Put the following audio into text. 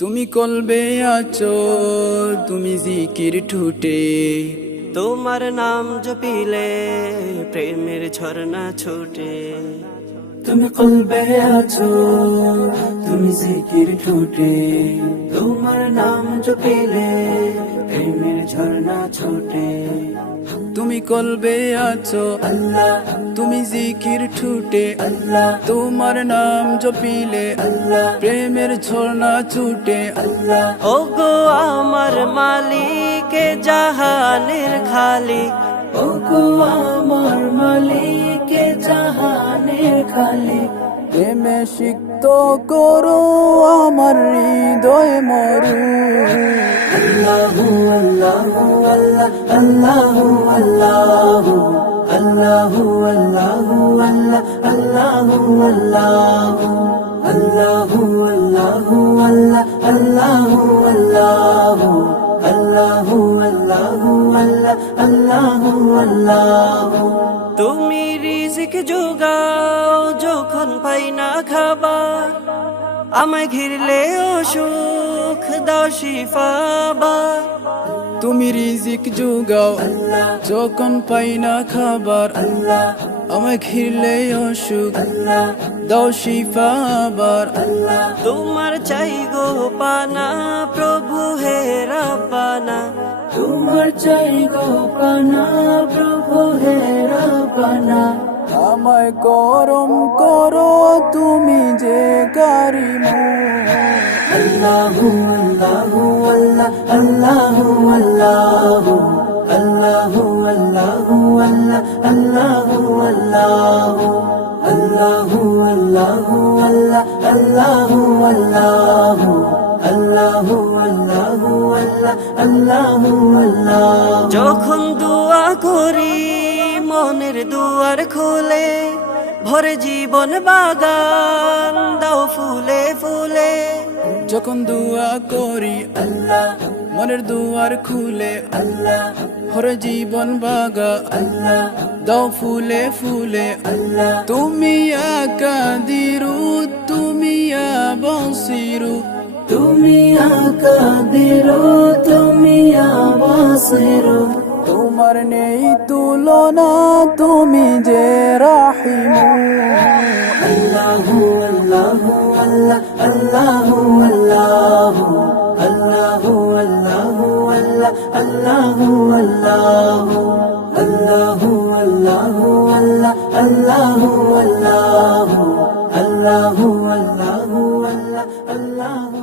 তুমি কলবে আছো, তুমি জিকির ঠুটে, তোমার নাম জপিলে প্রেমের ঝর্ণা ছোটে। তুমি কলবে আছো, তুমি জিকির ঠোঁটে, তোমার নাম জপিলে প্রেমের ঝর্ণা ছোটে। তুমি কলবে আছো আল্লাহ, তুমি জিকির ঠুটে, আল্লাহ, তোমার নাম জপিলে আল্লাহ, প্রেমের ঝর্ণা ছুটে। আল্লাহ, ওগো আমার মালিক জাহানের খালিক, ওগো আমার মালিক জাহানের খালিক। প্রেমে সিক্ত করো আমার হৃদয় মরু। আল্লাহু আল্লাহু আল্লাহ, আল্লাহু আল্লাহু, আল্লাহু আল্লাহু আল্লাহ, আল্লাহু আল্লাহু, আল্লাহু আল্লাহু আল্লাহ, আল্লাহু আল্লাহু, আল্লাহু আল্লাহু আল্লাহ, আল্লাহু আল্লাহু। তুমি রিজিক যোগাও যখন পাই না খাবার, আমায় ঘিরলে অসুখ দাও শিফাবার। তুমি রিজিক যোগাও যখন পাই না খাবার, আমায় ঘিরলে অসুখ দাও শিফা আবার। তোমার চাই গো পানা প্রভু হে রাব্বানা, তোমার চাই গো পানা প্রভু হে রাব্বানা। আমায় করম করো তুমি যে কারিমু। আল্লাহু আল্লাহু আল্লাহ, আল্লাহু আল্লাহু, আল্লাহু আল্লাহু আল্লাহ, আল্লাহু আল্লাহু, আল্লাহু আল্লাহু আল্লাহ, আল্লাহু আল্লাহু, আল্লাহু আল্লাহু আল্লাহ, আল্লাহু আল্লাহু। যখন দোয়া করি মনের দুয়ার খুলে, ভরে জীবন বাগান দাও ফুলে ফুলে। যখন দুয়া করি আল্লাহ, মনের দুয়ার খুলে, আল্লাহ, হরে জীবন বাগা আল্লাহ, দাও ফুলে ফুলে। আল্লাহ, তুমি কাদিরু, তুমি বসিরু, তুমি কাদিরু, তুমি বাসিরু। তোমার নেই তুলনা, তুমি যে রাহিমু। আল্লাহু আল্লাহু আল্লাহ, আল্লাহু আল্লাহু, আল্লাহু আল্লাহু আল্লাহ, আল্লাহু আল্লাহু, আল্লাহু আল্লাহু আল্লাহ, আল্লাহু আল্লাহু, আল্লাহু আল্লাহু আল্লাহ, আল্লাহু